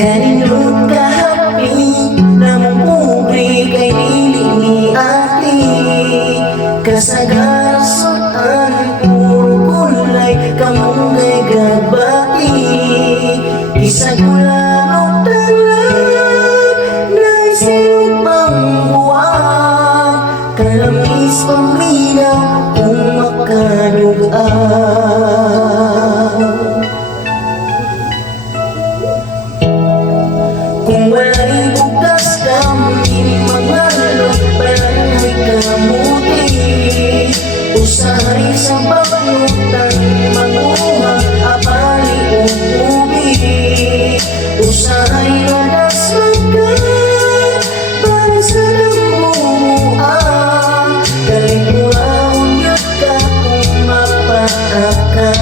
Kaninong kahapin namang pobre kay dili ni ati, kasagarasotan puro kulay kamunggay gabati, isang kulang talan na isipang buwan, kalamis pamina kung makadugaan. Kung wala'y bukas kami magalo, balangay kamuti, usahay sa bakutan, manguha, apali o ubi, usahay wadas magkat, para sa namuhaan, kalinguraon yun ka kung mapaakan.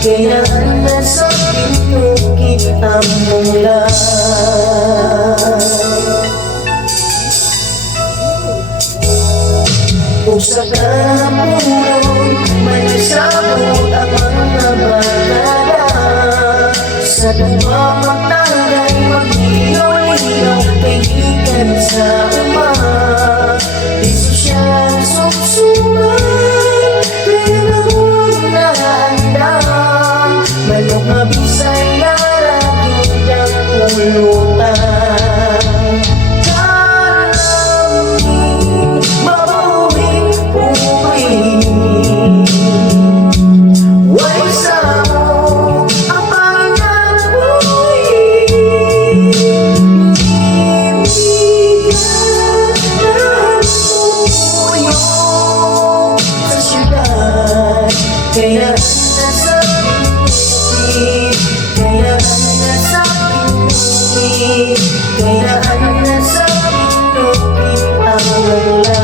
Kaya anda sa pinukit ang mulan, usa ka pulong manisabot ang mga barkada, sa duma magtagay maghinaw-hinaw kay gikan sa uma, di sosyal sumsuman kaya namulang nahanda, manok nga Bisaya raking pulutan. Kalaming mabuhing puwi, way sa mo ang pangang buwi, ibigan ng puyo sa syudad, kaya nasa kaya nasa pinukit, kaya nasa pinukit ang walay.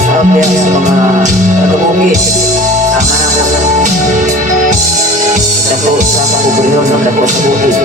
Shout out yan sa mga taga-bukid, sama na dako sa gobernador ng dako sa bukid.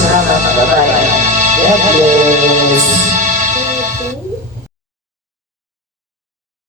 Salamat. Bye-bye. God bless.